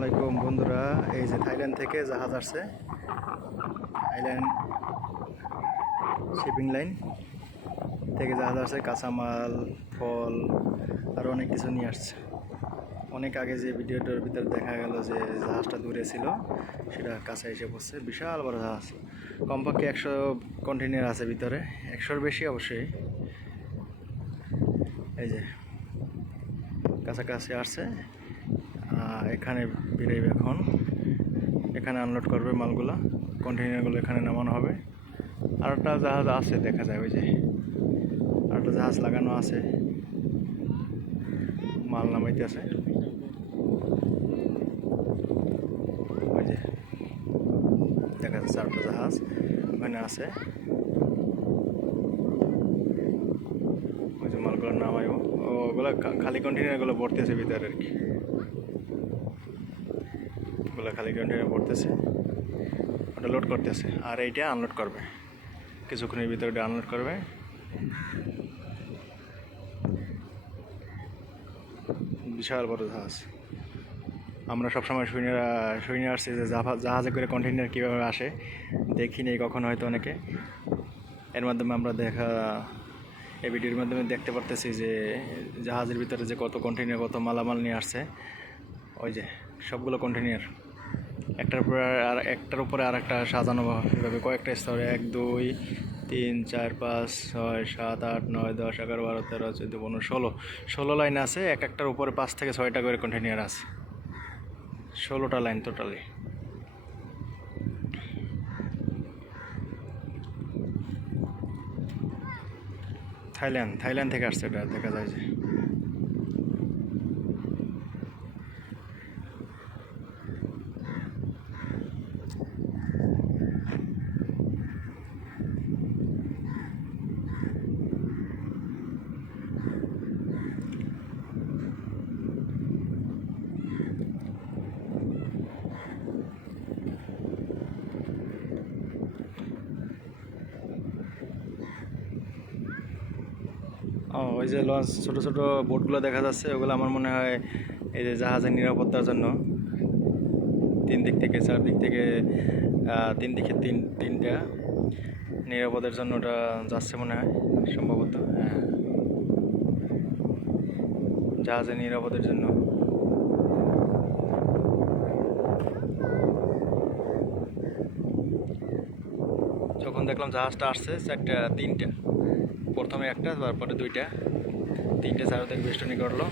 আসসালামাইকুম বন্ধুরা, এই যে থাইল্যান্ড থেকে জাহাজ আসছে। থাইল্যান্ড শিপিং লাইন থেকে জাহাজ আসছে, কাঁচামাল, ফল আরও অনেক কিছু নিয়ে আসছে। অনেক আগে যে ভিডিওটার ভিতরে দেখা গেল যে জাহাজটা দূরে ছিল, সেটা কাছে এসে পড়ছে। বিশাল বড় জাহাজ, কমপক্ষে 100 কন্টেইনার আছে ভিতরে, 100-র বেশি অবশ্যই। এই যে কাছাকাছি আসছে, এখানে বেরোবে এখন। এখানে আনলোড করবে মালগুলো, কন্টেইনারগুলো এখানে নামানো হবে। আর একটা জাহাজ আছে দেখা যায়, ওই যে আর একটা জাহাজ লাগানো আছে, মাল নামাইতে আছে। ওই যে দেখা যাচ্ছে আরেকটা জাহাজ ওখানে আছে, ওই যে মালগুলো নামাইব। ওগুলো খালি কন্টেইনারগুলো ভরতেছে ভিতরে আর কি, ওগুলো খালি কন্টেইনার ভরতেছে, ওটা লোড করতেছে। আর এইটা আনলোড করবে, কিছুক্ষণের ভিতরে ওটা আনলোড করবে। বিশাল বড় জাহাজ। আমরা সবসময় শুনে আসছি যে জাহাজে করে কন্টেইনার কীভাবে আসে, দেখিনি কখনো হয়তো অনেকে। এর মাধ্যমে আমরা এই ভিডিওর মাধ্যমে দেখতে পারতেছি যে জাহাজের ভিতরে যে কত কন্টেইনার, কত মালামাল নিয়ে আসছে। ওই যে সবগুলো কন্টেইনার একটার উপরে আর একটা সাজানো, এভাবে কয়েকটা স্তরে 1 2 3 4 5 6 7 8 9 10 11 12 13 14 15 16 লাইন আছে। একটার উপরে 5 থেকে 6টা করে কন্টেইনার আছে, 16টা লাইন টোটালি। থাইল্যান্ড থেকে আসছে, এটা দেখা যায় যে। ওই যে লঞ্চ, ছোট ছোট বোটগুলো দেখা যাচ্ছে, ওগুলো আমার মনে হয় এই যে জাহাজের নিরাপত্তার জন্য। 3 দিক থেকে 4 দিক থেকে 3 দিকে তিনটা নিরাপদের জন্য ওটা যাচ্ছে মনে হয়, সম্ভবত। হ্যাঁ, জাহাজের নিরাপদের জন্য। যখন দেখলাম জাহাজটা আসছে, তিনটা, প্রথমে একটা, তারপরে 2টা, 3টে চারো থেকে বেষ্টনী করলো।